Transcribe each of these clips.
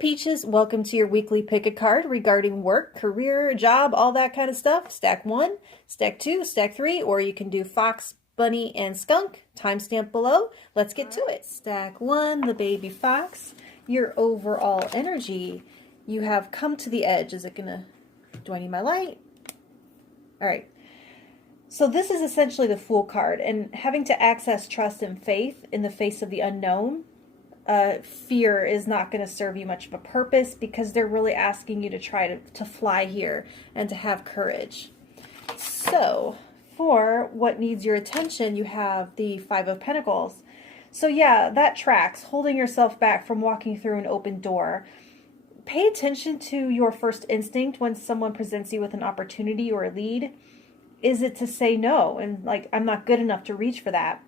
Peaches, welcome to your weekly pick a card regarding work, career, job, all that kind of stuff. Stack 1, stack 2, stack 3, or you can do fox, bunny, and skunk. Timestamp below. Let's get to it. Stack 1, the baby fox. Your overall energy. You have come to the edge. Is it gonna, do I need my light? All right. So this is essentially the Fool card, and having to access trust and faith in the face of the unknown. Fear is not going to serve you much of a purpose because they're really asking you to try to fly here and to have courage. So for what needs your attention, you have the Five of Pentacles. So yeah, that tracks, holding yourself back from walking through an open door. Pay attention to your first instinct when someone presents you with an opportunity or a lead. Is it to say no? And like, I'm not good enough to reach for that.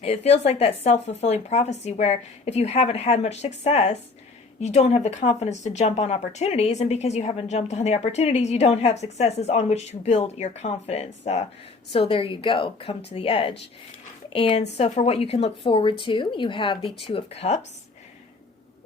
It feels like that self-fulfilling prophecy where if you haven't had much success, you don't have the confidence to jump on opportunities. And because you haven't jumped on the opportunities, you don't have successes on which to build your confidence. So there you go. Come to the edge. And so for what you can look forward to, you have the Two of Cups.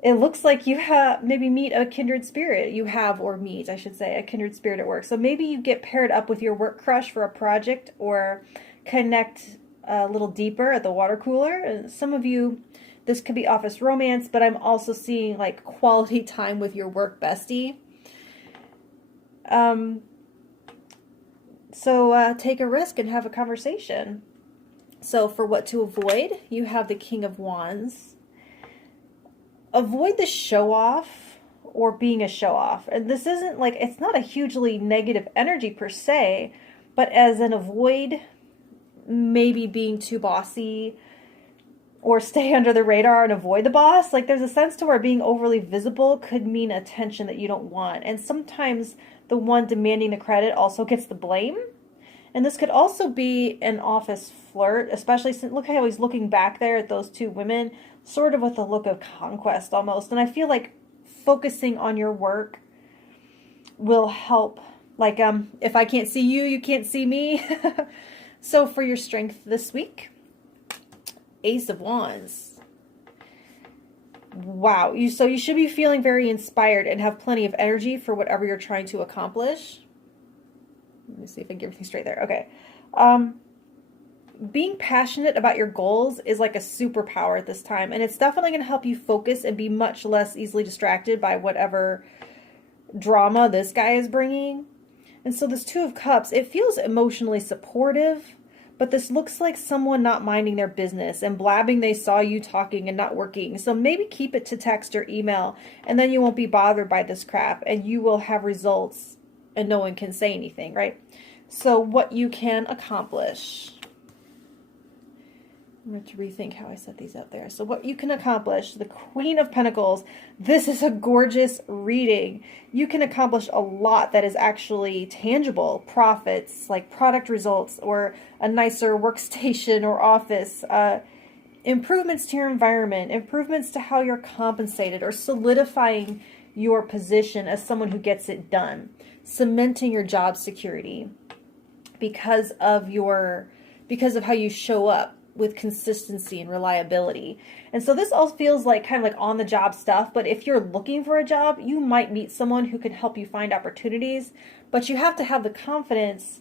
It looks like you have maybe meet a kindred spirit. You have, or meet, I should say, a kindred spirit at work. So maybe you get paired up with your work crush for a project or connect a little deeper at the water cooler. And some of you, this could be office romance, but I'm also seeing like quality time with your work bestie. So take a risk and have a conversation. So for what to avoid, you have the King of Wands. Avoid the show off or being a show off. And this isn't like, it's not a hugely negative energy per se, but as an avoid maybe being too bossy or stay under the radar and avoid the boss. Like there's a sense to where being overly visible could mean attention that you don't want. And sometimes the one demanding the credit also gets the blame. And this could also be an office flirt, especially since look how he's looking back there at those two women, sort of with a look of conquest almost. And I feel like focusing on your work will help. Like, if I can't see you, you can't see me. So for your strength this week, Ace of Wands. Wow. So you should be feeling very inspired and have plenty of energy for whatever you're trying to accomplish. Let me see if I can get everything straight there. Okay. Being passionate about your goals is like a superpower at this time. And it's definitely going to help you focus and be much less easily distracted by whatever drama this guy is bringing. And so this Two of Cups, it feels emotionally supportive, but this looks like someone not minding their business and blabbing they saw you talking and not working. So maybe keep it to text or email, and then you won't be bothered by this crap, and you will have results, and no one can say anything, right? So what you can accomplish. I'm going to rethink how I set these up there. So what you can accomplish, the Queen of Pentacles, this is a gorgeous reading. You can accomplish a lot that is actually tangible. Profits, like product results, or a nicer workstation or office. Improvements to your environment, improvements to how you're compensated, or solidifying your position as someone who gets it done. Cementing your job security because of how you show up with consistency and reliability. And so this all feels like kind of like on the job stuff, but if you're looking for a job, you might meet someone who can help you find opportunities, but you have to have the confidence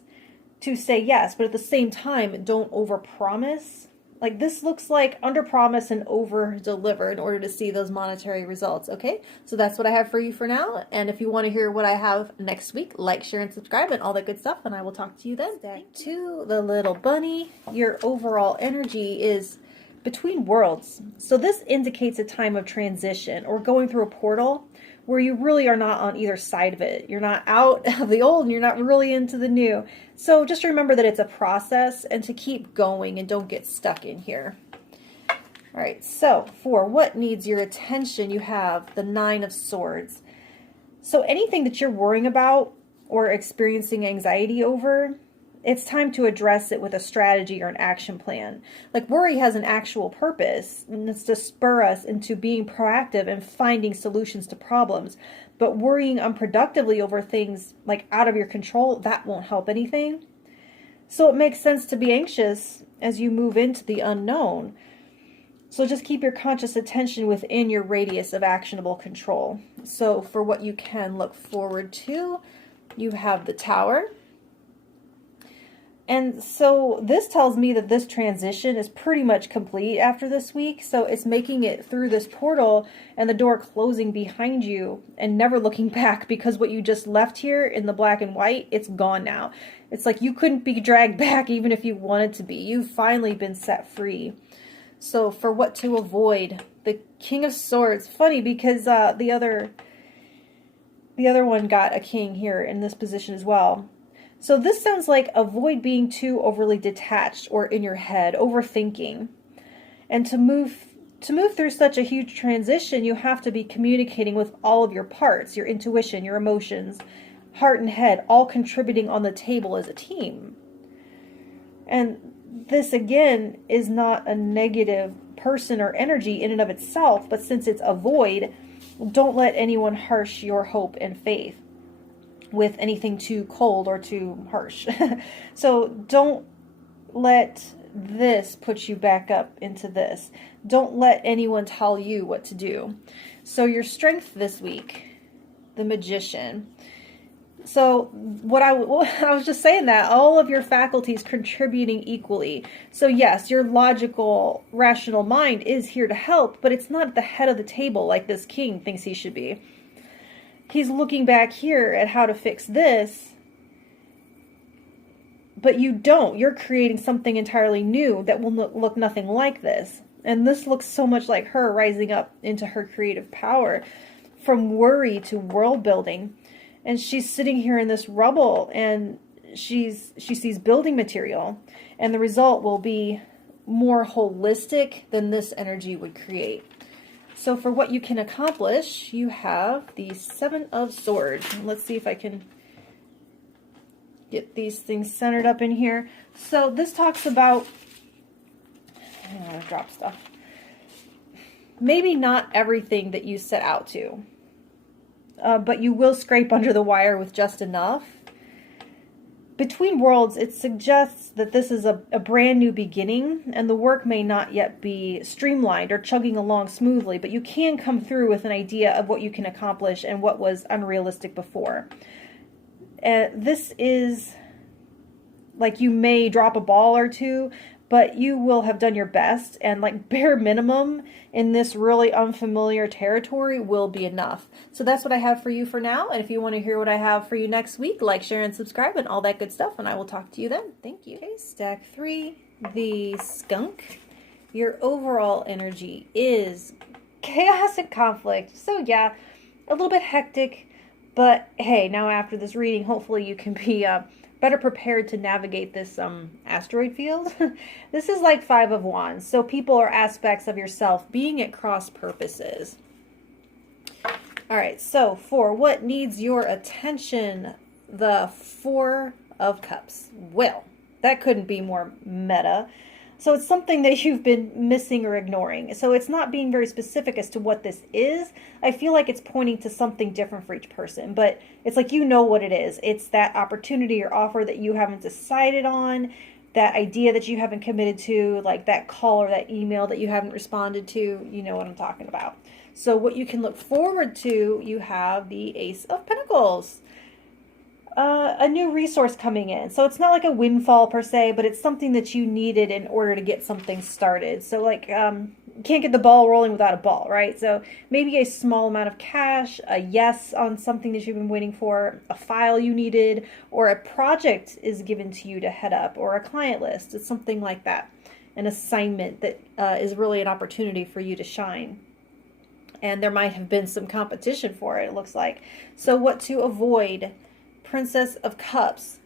to say yes, but at the same time, don't overpromise. Like this looks like underpromise and over-deliver in order to see those monetary results, okay? So that's what I have for you for now, and if you want to hear what I have next week, like, share, and subscribe, and all that good stuff, and I will talk to you then. Stack 2, the little bunny. Your overall energy is between worlds. So this indicates a time of transition or going through a portal where you really are not on either side of it. You're not out of the old and you're not really into the new. So just remember that it's a process and to keep going and don't get stuck in here. All right, so for what needs your attention, you have the Nine of Swords. So anything that you're worrying about or experiencing anxiety over, it's time to address it with a strategy or an action plan. Like worry has an actual purpose, and it's to spur us into being proactive and finding solutions to problems. But worrying unproductively over things like out of your control, that won't help anything. So it makes sense to be anxious as you move into the unknown. So just keep your conscious attention within your radius of actionable control. So for what you can look forward to, you have the Tower. And so this tells me that this transition is pretty much complete after this week. So it's making it through this portal and the door closing behind you and never looking back, because what you just left here in the black and white, it's gone now. It's like you couldn't be dragged back even if you wanted to be. You've finally been set free. So for what to avoid, the King of Swords. Funny because the other one got a king here in this position as well. So this sounds like avoid being too overly detached or in your head, overthinking. And to move through such a huge transition, you have to be communicating with all of your parts, your intuition, your emotions, heart and head, all contributing on the table as a team. And this, again, is not a negative person or energy in and of itself, but since it's avoid, don't let anyone harsh your hope and faith with anything too cold or too harsh. So don't let this put you back up into this. Don't let anyone tell you what to do. So your strength this week, the Magician. So I was just saying that all of your faculties contributing equally. So yes, your logical, rational mind is here to help, but it's not at the head of the table like this king thinks he should be. He's looking back here at how to fix this, but you don't. You're creating something entirely new that will look nothing like this. And this looks so much like her rising up into her creative power, from worry to world building. And she's sitting here in this rubble, and she sees building material, and the result will be more holistic than this energy would create. So for what you can accomplish, you have the Seven of Swords. And let's see if I can get these things centered up in here. So this talks about, I don't want to drop stuff. Maybe not everything that you set out to, but you will scrape under the wire with just enough. Between worlds, it suggests that this is a brand new beginning, and the work may not yet be streamlined or chugging along smoothly, but you can come through with an idea of what you can accomplish and what was unrealistic before. This is like you may drop a ball or two, but you will have done your best, and like bare minimum in this really unfamiliar territory will be enough. So that's what I have for you for now, and if you want to hear what I have for you next week, like, share, and subscribe, and all that good stuff, and I will talk to you then. Thank you. Okay, stack 3, the Skunk. Your overall energy is chaos and conflict. So yeah, a little bit hectic, but hey, now after this reading, hopefully you can be better prepared to navigate this asteroid field. This is like 5 of Wands. So people or aspects of yourself being at cross purposes. All right, so for what needs your attention, the 4 of Cups. Well, that couldn't be more meta. So it's something that you've been missing or ignoring. So it's not being very specific as to what this is. I feel like it's pointing to something different for each person, but it's like you know what it is. It's that opportunity or offer that you haven't decided on, that idea that you haven't committed to, like that call or that email that you haven't responded to. You know what I'm talking about. So what you can look forward to, you have the Ace of Pentacles. A new resource coming in. So it's not like a windfall per se, but it's something that you needed in order to get something started. So like, you can't get the ball rolling without a ball, right? So maybe a small amount of cash, a yes on something that you've been waiting for, a file you needed, or a project is given to you to head up, or a client list. It's something like that. An assignment that is really an opportunity for you to shine. And there might have been some competition for it, it looks like. So what to avoid? Princess of Cups.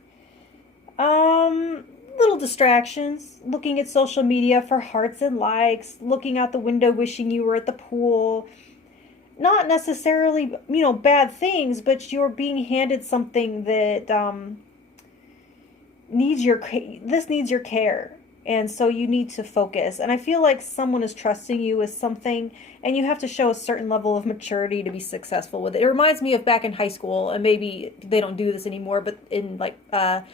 Little distractions, looking at social media for hearts and likes, looking out the window wishing you were at the pool. Not necessarily, bad things, but you're being handed something that needs your care. And so you need to focus. And I feel like someone is trusting you with something, and you have to show a certain level of maturity to be successful with it. It reminds me of back in high school, and maybe they don't do this anymore, but in like 5th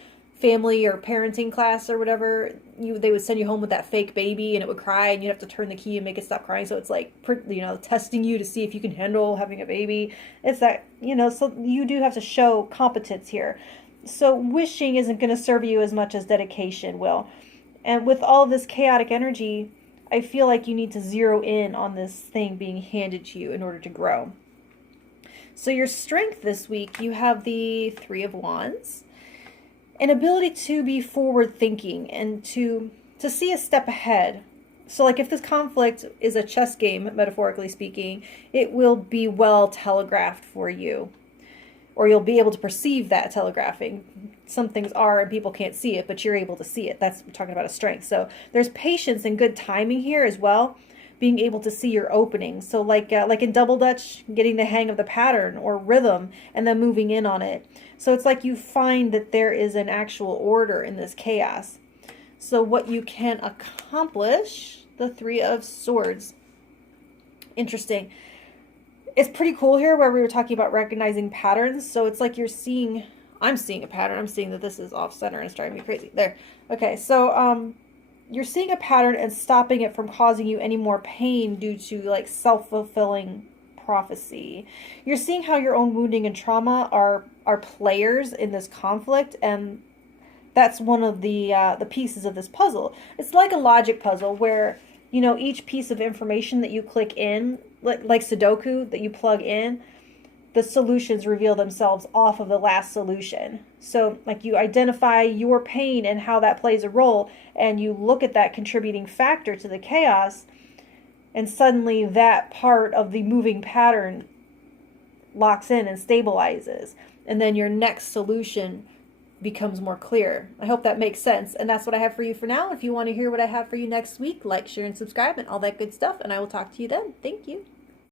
family or parenting class or whatever, they would send you home with that fake baby and it would cry and you'd have to turn the key and make it stop crying. So it's like, testing you to see if you can handle having a baby. It's that, so you do have to show competence here. So wishing isn't going to serve you as much as dedication will. And with all of this chaotic energy, I feel like you need to zero in on this thing being handed to you in order to grow. So your strength this week, you have the Three of Wands. An ability to be forward thinking and to see a step ahead. So like if this conflict is a chess game, metaphorically speaking, it will be well telegraphed for you. Or you'll be able to perceive that telegraphing. Some things are and people can't see it, but you're able to see it. That's, we're talking about a strength. So there's patience and good timing here as well. Being able to see your opening. So like in Double Dutch, getting the hang of the pattern or rhythm and then moving in on it. So it's like you find that there is an actual order in this chaos. So what you can accomplish, the Three of Swords. Interesting. It's pretty cool here where we were talking about recognizing patterns. So it's like I'm seeing a pattern. I'm seeing that this is off center and it's driving me crazy. There. Okay, so you're seeing a pattern and stopping it from causing you any more pain due to like self-fulfilling prophecy. You're seeing how your own wounding and trauma are players in this conflict, and that's one of the pieces of this puzzle. It's like a logic puzzle where, each piece of information that you click in, like Sudoku that you plug in, the solutions reveal themselves off of the last solution. So like you identify your pain and how that plays a role, and you look at that contributing factor to the chaos, and suddenly that part of the moving pattern locks in and stabilizes. And then your next solution becomes more clear. I hope that makes sense. And that's what I have for you for now. If you want to hear what I have for you next week, like, share, and subscribe, and all that good stuff. And I will talk to you then. Thank you.